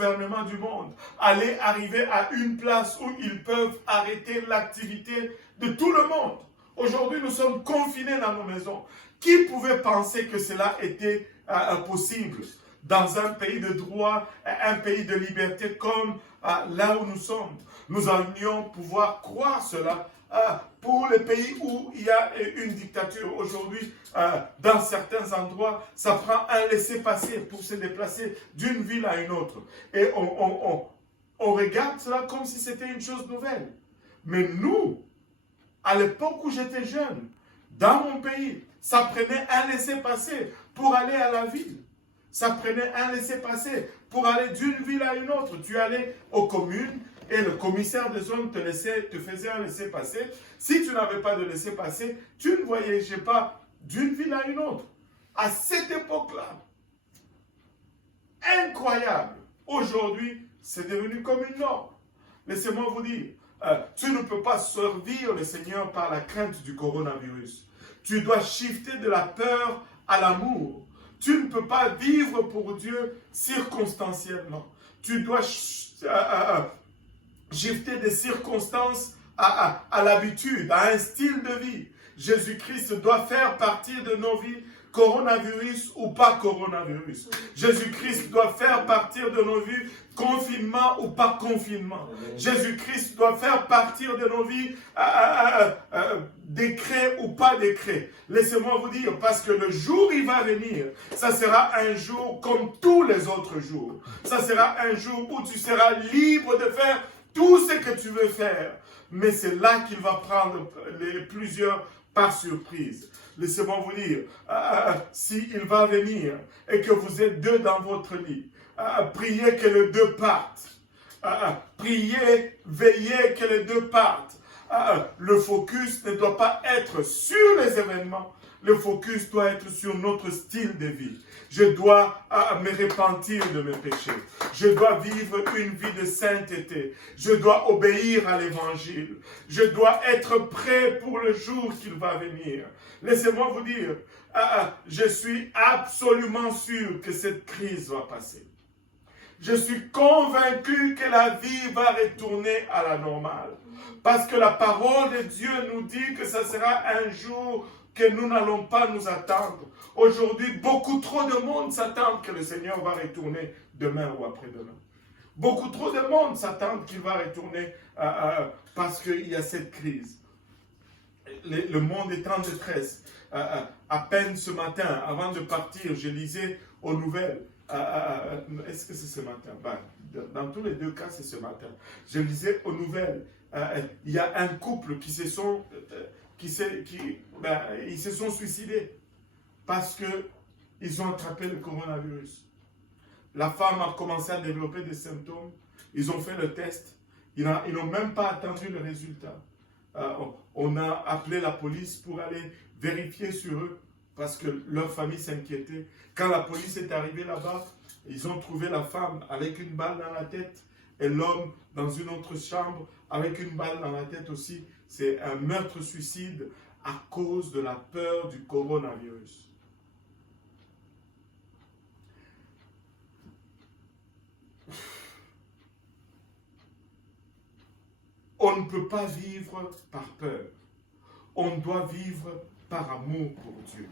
gouvernements du monde allaient arriver à une place où ils peuvent arrêter l'activité de tout le monde. Aujourd'hui, nous sommes confinés dans nos maisons. Qui pouvait penser que cela était possible dans un pays de droit, un pays de liberté comme là où nous sommes? Nous allions pouvoir croire cela pour les pays où il y a une dictature. Aujourd'hui, dans certains endroits, ça prend un laissez-passer pour se déplacer d'une ville à une autre. Et on regarde cela comme si c'était une chose nouvelle. Mais nous, à l'époque où j'étais jeune, dans mon pays, ça prenait un laissez-passer pour aller à la ville. Ça prenait un laissez-passer pour aller d'une ville à une autre. Tu allais aux communes et le commissaire de zone te faisait un laissez-passer. Si tu n'avais pas de laissez-passer, tu ne voyageais pas d'une ville à une autre. À cette époque-là, incroyable. Aujourd'hui, c'est devenu comme une norme. Laissez-moi vous dire, tu ne peux pas servir le Seigneur par la crainte du coronavirus. Tu dois shifter de la peur à l'amour. Tu ne peux pas vivre pour Dieu circonstanciellement. Tu dois shifter des circonstances à l'habitude, à un style de vie. Jésus-Christ doit faire partie de nos vies, coronavirus ou pas coronavirus. Jésus-Christ doit faire partir de nos vies, confinement ou pas confinement. Jésus-Christ doit faire partir de nos vies, décret ou pas décret. Laissez-moi vous dire, parce que le jour il va venir, ça sera un jour comme tous les autres jours. Ça sera un jour où tu seras libre de faire tout ce que tu veux faire. Mais c'est là qu'il va prendre plusieurs par surprise. Laissez-moi vous dire, s'il va venir et que vous êtes deux dans votre lit, priez que les deux partent. Priez, veillez que les deux partent. Le focus ne doit pas être sur les événements. Le focus doit être sur notre style de vie. Je dois me repentir de mes péchés. Je dois vivre une vie de sainteté. Je dois obéir à l'évangile. Je dois être prêt pour le jour qu'il va venir. Laissez-moi vous dire, je suis absolument sûr que cette crise va passer. Je suis convaincu que la vie va retourner à la normale. Parce que la parole de Dieu nous dit que ça sera un jour que nous n'allons pas nous attendre. Aujourd'hui, beaucoup trop de monde s'attend que le Seigneur va retourner demain ou après-demain. Beaucoup trop de monde s'attend qu'il va retourner parce qu'il y a cette crise. Le monde est en détresse. À peine ce matin, avant de partir, je lisais aux nouvelles. Est-ce que c'est ce matin? Dans tous les deux cas, c'est ce matin. Je lisais aux nouvelles. Il y a un couple qui se sont suicidés parce qu'ils ont attrapé le coronavirus. La femme a commencé à développer des symptômes. Ils ont fait le test. Ils n'ont même pas attendu le résultat. On a appelé la police pour aller vérifier sur eux parce que leur famille s'inquiétait. Quand la police est arrivée là-bas, ils ont trouvé la femme avec une balle dans la tête et l'homme dans une autre chambre avec une balle dans la tête aussi. C'est un meurtre-suicide à cause de la peur du coronavirus. On ne peut pas vivre par peur. On doit vivre par amour pour Dieu.